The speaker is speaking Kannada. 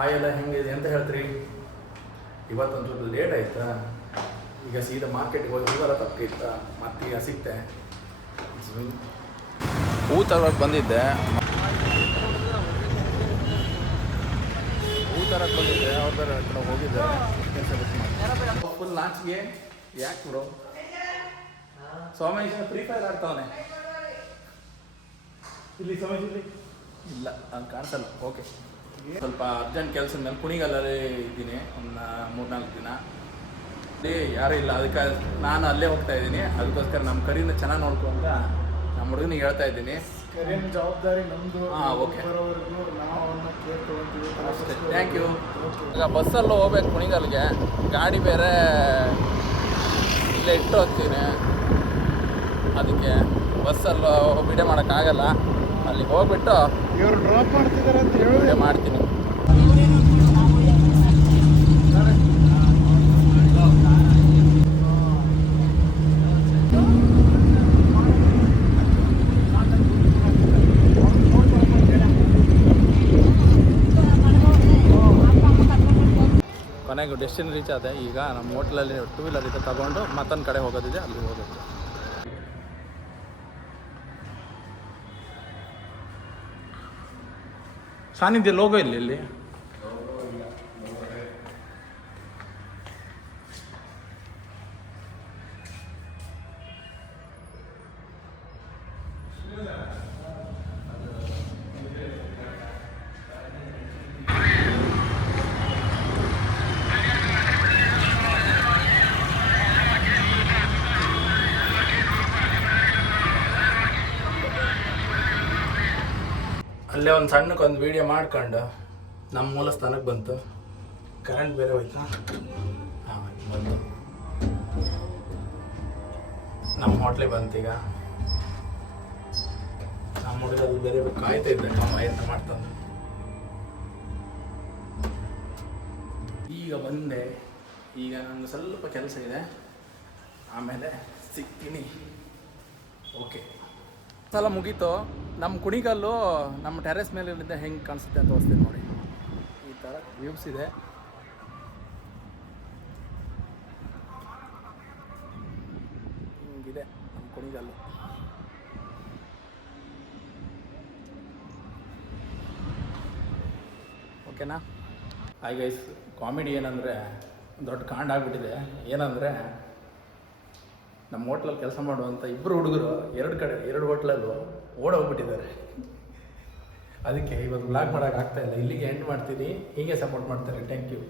ಹಾಯ್ ಎಲ್ಲ ಹೆಂಗಿದೆ ಅಂತ ಹೇಳ್ತೀರಿ. ಇವತ್ತೊಂದು ಸ್ವಲ್ಪ ಲೇಟ್ ಆಯ್ತಾ, ಈಗ ಸೀದಾ ಮಾರ್ಕೆಟ್ಗೆ ಹೋಗಿ ಹೂವೆಲ್ಲ ತಪ್ಪಿತ್ತ ಮತ್ತೆ ಈಗ ಸಿಗ್ತೆ. ಹೂ ತರಕ್ಕೆ ಬಂದಿದ್ದೆ, ಅವ್ರ ಬೇರೆ ಕಡೆ ಹೋಗಿದ್ದಾರೆ ಕೆಲಸ ಬಿಟ್ಟು ಮಾಡಿ. ಫುಲ್ ನಾಚಿಗೆ ಯಾಕೆ ಬಿಡು, ಸೋಮೇಶ್ ಫ್ರೀ ಫೈರ್ ಆಡ್ತಾವನೆ ಇಲ್ಲಿ. ಸೋಮೇಶ್ ಇಲ್ಲಿ ಇಲ್ಲ, ಅದು ಕಾಣಿಸಲ್ಲ. ಓಕೆ, ಸ್ವಲ್ಪ ಅರ್ಜೆಂಟ್ ಕೆಲಸದ ಮೇಲೆ ಕುಣಿಗಲ್ಲೇ ಇದ್ದೀನಿ ಒಂದು 3-4 ದಿನ. ಅಲ್ಲಿ ಯಾರೂ ಇಲ್ಲ, ಅದಕ್ಕೆ ನಾನು ಅಲ್ಲೇ ಹೋಗ್ತಾ ಇದ್ದೀನಿ. ಅದಕ್ಕೋಸ್ಕರ ನಮ್ಮ ಕರಿನ ಚೆನ್ನಾಗಿ ನೋಡ್ಕೊ ಅಂತ ನಮ್ಮ ಹುಡುಗನಿಗೆ ಹೇಳ್ತಾ ಇದ್ದೀನಿ. ಕರಿನ ಜವಾಬ್ದಾರಿ ನಮ್ಮದು. ಹಾಂ, ಓಕೆ, ಅಷ್ಟೇ. Thank you. ಈಗ ಬಸ್ಸಲ್ಲಿ ಹೋಗ್ಬೇಕು ಕುಣಿಗಲ್ಗೆ, ಗಾಡಿ ಬೇರೆ ಇಲ್ಲೇ ಇಟ್ಟು ಹೋಗ್ತೀನಿ. ಅದಕ್ಕೆ ಬಸ್ಸಲ್ಲಿ ವಿಡಿಯೋ ಮಾಡೋಕ್ಕಾಗಲ್ಲ. ಅಲ್ಲಿಗೆ ಹೋಗ್ಬಿಟ್ಟು ಇವರು ಡ್ರಾಪ್ ಮಾಡ್ತಿದ್ದಾರೆ ಅಂತ ಹೇಳಿ ಮಾಡ್ತೀನಿ. ಕೊನೆಗೆ ಡೆಸ್ಟಿನಿ ರೀಚ್ ಆದೆ. ಈಗ ನಮ್ಮ ಹೋಟ್ಲಲ್ಲಿ 2 ವೀಲರ್ ಇದೆ, ತಗೊಂಡು ಮತ್ತೊಂದು ಕಡೆ ಹೋಗೋದಿದೆ, ಅಲ್ಲಿ ಹೋಗೋದು. ಸಾನಿಧ್ಯ ಲೋಗೋ ಇಲ್ಲಿ ಅಲ್ಲೇ ಒಂದು ಸಣ್ಣಕ್ಕೊಂದು ವೀಡಿಯೋ ಮಾಡ್ಕೊಂಡು ನಮ್ಮ ಮೂಲ ಸ್ಥಾನಕ್ಕೆ ಬಂತು. ಕರೆಂಟ್ ಬೇರೆ ಹೋಯ್ತಾ. ಹಾಂ, ಬಂತು. ನಮ್ಮ ಹೋಟ್ಲಿಗೆ ಬಂತೀಗ. ನಮ್ಮ ಹುಡುಗಲ್ಲಿ ಬೇರೆ ಕಾಯ್ತಾ ಇದ್ದೆ, ನಮ್ಮ ಎಂತ ಮಾಡ್ತಾನೆ. ಈಗ ಬಂದೆ. ಈಗ ನನಗೆ ಸ್ವಲ್ಪ ಕೆಲಸ ಇದೆ, ಆಮೇಲೆ ಸಿಗ್ತೀನಿ. ಓಕೆ, ಸಲ ಮುಗೀತು. ನಮ್ಮ ಕುಣಿಗಲ್ಲು ನಮ್ಮ ಟೆರೆಸ್ ಮೇಲಿಂದ ಹೆಂಗೆ ಕಾಣಿಸುತ್ತೆ ಅಂತ ತೋರಿಸ್ತೀನಿ ನೋಡಿ. ಈ ಥರ ವ್ಯೂಸ್ ಇದೆ. ಹಿಂಗಿದೆ ನಮ್ಮ ಕುಣಿಗಲ್ಲು. ಓಕೆನಾ? ಹಾಯ್ ಗೈಸ್, ಕಾಮಿಡಿ ಏನಂದರೆ ದೊಡ್ಡ ಕಾಂಡ ಆಗಿಬಿಟ್ಟಿದೆ. ಏನಂದರೆ ನಮ್ಮ ಹೋಟ್ಲಲ್ಲಿ ಕೆಲಸ ಮಾಡುವಂಥ 2 ಹುಡುಗರು 2 ಹೋಟ್ಲಲ್ಲೂ ಓಡೋಗ್ಬಿಟ್ಟಿದ್ದಾರೆ. ಅದಕ್ಕೆ ಇವತ್ತು ಬ್ಲಾಗ್ ಮಾಡೋಕ್ಕಾಗ್ತಾಯಿಲ್ಲ. ಇಲ್ಲಿಗೆ ಎಂಡ್ ಮಾಡ್ತೀನಿ. ಹೀಗೆ ಸಪೋರ್ಟ್ ಮಾಡ್ತಾರೆ. Thank you.